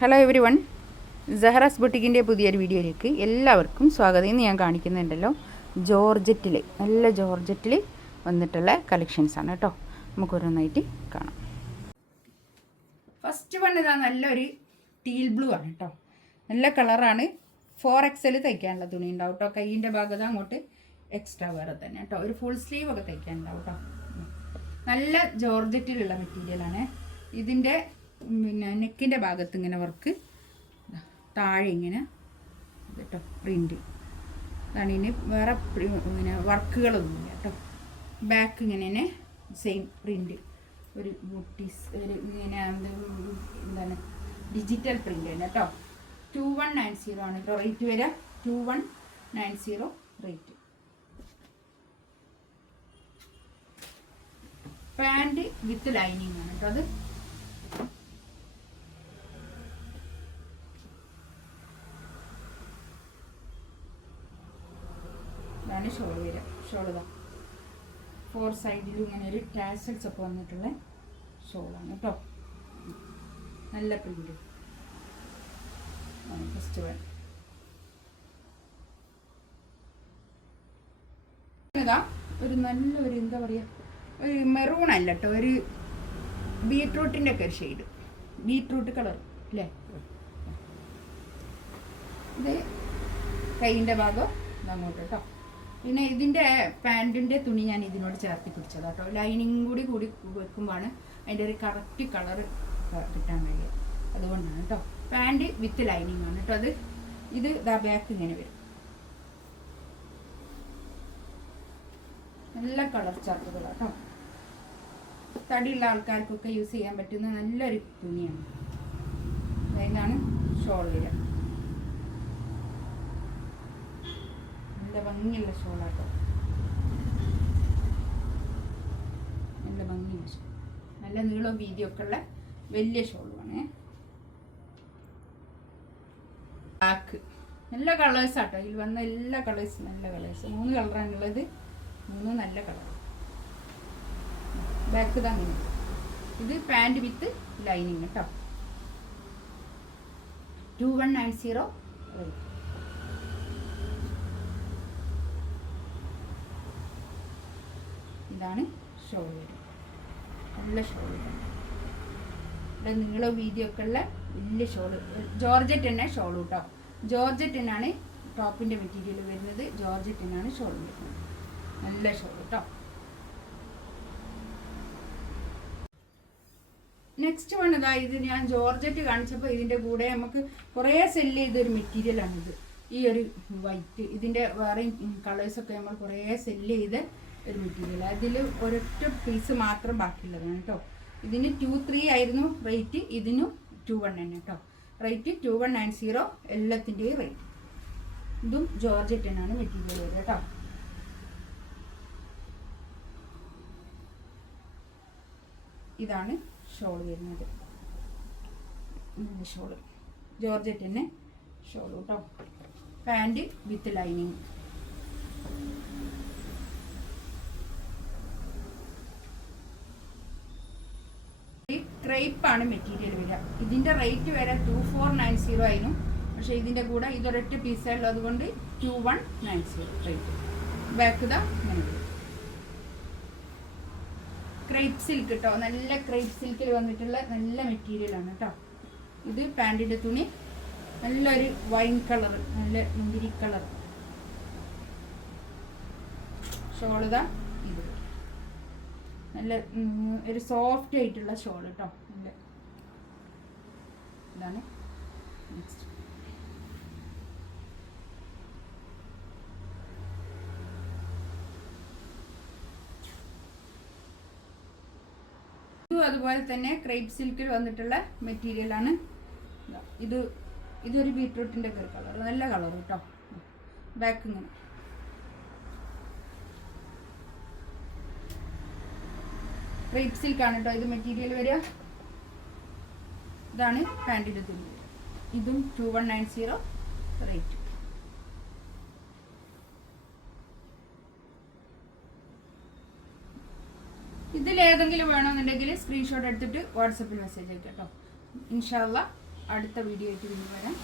Hello every one, സഹറാസ് ബുട്ടിക്കിൻ്റെ പുതിയൊരു വീഡിയോയിലേക്ക് എല്ലാവർക്കും സ്വാഗതം. ഇന്ന് ഞാൻ കാണിക്കുന്നുണ്ടല്ലോ ജോർജറ്റിൽ, നല്ല ജോർജറ്റിൽ വന്നിട്ടുള്ള കളക്ഷൻസാണ് കേട്ടോ. നമുക്കൊരോന്നായിട്ട് കാണാം. ഫസ്റ്റ് വൺ ഇതാ നല്ലൊരു ടീൽ ബ്ലൂ ആണ് കേട്ടോ. നല്ല കളറാണ്. 4XL തയ്ക്കാനുള്ള തുണി ഉണ്ടാവും കേട്ടോ. കൈയിൻ്റെ ഭാഗത്ത് അങ്ങോട്ട് എക്സ്ട്രാ വേറെ തന്നെ കേട്ടോ. ഒരു ഫുൾ സ്ലീവ് ഒക്കെ തയ്ക്കാനുണ്ടാവും കേട്ടോ. നല്ല ജോർജറ്റിലുള്ള മെറ്റീരിയലാണ്. ഇതിൻ്റെ നെക്കിൻ്റെ ഭാഗത്ത് ഇങ്ങനെ വർക്ക്, താഴെ ഇങ്ങനെ കേട്ടോ പ്രിൻ്റ്. അതാണ് ഇനി വേറെ ഇങ്ങനെ വർക്കുകളൊന്നുമില്ല കേട്ടോ. ബാക്ക് ഇങ്ങനെ സെയിം പ്രിൻ്റ്, ഒരു ബൂട്ടീസ്, ഒരു ഇങ്ങനെ എന്താണ് ഡിജിറ്റൽ പ്രിൻ്റ് തന്നെ കേട്ടോ. 2190 ആണ് കേട്ടോ റേറ്റ് വരിക. 2190 റേറ്റ്. പാൻറ് വിത്ത് ലൈനിങ് ആണ് കേട്ടോ. അത് ഇതാണ് ഷോൾ വരിക. ഷോൾ ഇതാ 4 സൈഡിലും ഇങ്ങനെ ഒരു ടാസൽസ് ഒക്കെ വന്നിട്ടുള്ള ഷോളാണ് കേട്ടോ. നല്ല പ്രിന്റ്. ഫസ്റ്റ് വൺ ഇതാ ഒരു നല്ലൊരു എന്താ പറയുക, ഒരു മെറൂൺ അല്ല കേട്ടോ, ഒരു ബീട്രൂട്ടിൻ്റെ ഒക്കെ ഒരു ഷെയ്ഡ്, ബീട്രൂട്ട് കളർ അല്ലേ. ഇത് കൈയിൻ്റെ ഭാഗം അങ്ങോട്ട് കേട്ടോ. പിന്നെ ഇതിൻ്റെ പാൻറ്റിൻ്റെ തുണി ഞാൻ ഇതിനോട് ചേർത്തി പിടിച്ചതാണ് കേട്ടോ. ലൈനിങ് കൂടി വെക്കുമ്പോഴാണ് അതിൻ്റെ ഒരു കറക്റ്റ് കളർ കിട്ടാൻ കഴിയുക. അതുകൊണ്ടാണ് കേട്ടോ. പാൻറ് വിത്ത് ലൈനിങ് ആണ് കേട്ടോ. അത് ഇത് ദാ ബാക്ക് ഇങ്ങനെ വരും. നല്ല കളർ ചാർട്ടുകളാണ് കേട്ടോ. തടിയുള്ള ആൾക്കാർക്കൊക്കെ യൂസ് ചെയ്യാൻ പറ്റുന്ന നല്ലൊരു തുണിയാണ്. അതിനാണ് ഷോൾ വരിക. നല്ല ഭംഗിയുള്ള ഷോളാട്ടോ. നല്ല ഭംഗിയുള്ള ഷോൾ, നല്ല നീളവും വീതിയൊക്കെ ഉള്ള വലിയ ഷോളുമാണ്. ബ്ലാക്ക് നല്ല കളേഴ്സ് ആട്ടോ. ഇതിൽ വന്ന എല്ലാ കളേഴ്സും നല്ല കളേഴ്സ്. 3 കളറാണുള്ളത്. 3 നല്ല കളർ. ബാക്ക് തന്നെ. ഇത് പാൻറ് വിത്ത് ലൈനിങ് കേട്ടോ. 2190 റേറ്റ്. ഇതാണ് ഷോൾ വരും. നല്ല ഷോൾ തന്നെ. ഇവിടെ നീളവും വീതിയൊക്കെ ഉള്ള വലിയ ഷോള്. ജോർജറ്റ് തന്നെ ഷോൾ കേട്ടോ. ജോർജറ്റ് തന്നെയാണ് ടോപ്പിൻ്റെ മെറ്റീരിയൽ വരുന്നത്. ജോർജറ്റ് തന്നെയാണ് ഷോൾ വരുന്നത്. നല്ല ഷോൾ കേട്ടോ. നെക്സ്റ്റ് വൺ ഇതാ. ഇത് ഞാൻ ജോർജറ്റ് കാണിച്ചപ്പോൾ ഇതിൻ്റെ കൂടെ നമുക്ക് കുറേ സെല്ല് ചെയ്തൊരു മെറ്റീരിയലാണിത്. ഈ ഒരു വൈറ്റ്, ഇതിൻ്റെ വേറെയും കളേഴ്സൊക്കെ നമ്മൾ കുറേ സെല്ല് ചെയ്ത് ഒരു മെറ്റീരിയൽ. അതിൽ ഒരൊറ്റ പീസ് മാത്രം ബാക്കിയുള്ളതാണ് കേട്ടോ. ഇതിന് 23 ആയിരുന്നു റേറ്റ്. ഇതിനും 21 തന്നെ കേട്ടോ റേറ്റ്. 2190 എല്ലാത്തിൻ്റെയും റേറ്റ്. ഇതും ജോർജറ്റ് തന്നെയാണ് മെറ്റീരിയൽ വരിക കേട്ടോ. ഇതാണ് ഷോൾ വരുന്നത്. ഷോള് ജോർജറ്റ് തന്നെ ഷോൾ കേട്ടോ. Pant with lining. ക്രേപ്പാണ് മെറ്റീരിയൽ വരിക. ഇതിൻ്റെ റേറ്റ് വരെ 2490 ആയിരുന്നു. പക്ഷേ ഇതിൻ്റെ കൂടെ ഇതൊരൊറ്റ പീസേ ഉള്ളൂ. അതുകൊണ്ട് 2190 റേറ്റ്. ബാക്ക് ഇതാ ഇങ്ങനെ വരും. ക്രേപ്പ് സിൽക്ക് കേട്ടോ. നല്ല ക്രേപ്പ് സിൽക്കിൽ വന്നിട്ടുള്ള നല്ല മെറ്റീരിയലാണ് കേട്ടോ. ഇത് പാൻറ്റിൻ്റെ തുണി. നല്ലൊരു വൈൻ കളർ, നല്ല മുന്തിരി കളർ. ഷോളിതാ ഇത് നല്ല ഒരു സോഫ്റ്റ് ആയിട്ടുള്ള ഷോൾ കേട്ടോ. നല്ല ഇതാണ് നെക്സ്റ്റ്. അതുപോലെ തന്നെ ക്രേപ്പ് സിൽക്കിൽ വന്നിട്ടുള്ള മെറ്റീരിയലാണ്. ഇതൊരു ബീട്രൂട്ടിൻ്റെ ഒക്കെ ഒരു കളർ, നല്ല കളർ കേട്ടോ. ബാക്ക് ഇങ്ങനെ ക്രേപ്പ് സിൽക്കാണ് കേട്ടോ ഇത് മെറ്റീരിയൽ വരിക. ഇതാണ് പാൻറ്റിൻ്റെ തുണി. ഇതും 2190 റേറ്റ്. ഇതിലേതെങ്കിലും വേണമെന്നുണ്ടെങ്കിൽ സ്ക്രീൻഷോട്ട് എടുത്തിട്ട് വാട്സപ്പിൽ മെസ്സേജ് അയക്കാം കേട്ടോ. ഇൻഷാ അല്ലാഹ് അടുത്ത വീഡിയോ ആയിട്ട് പിന്നെ വരാം.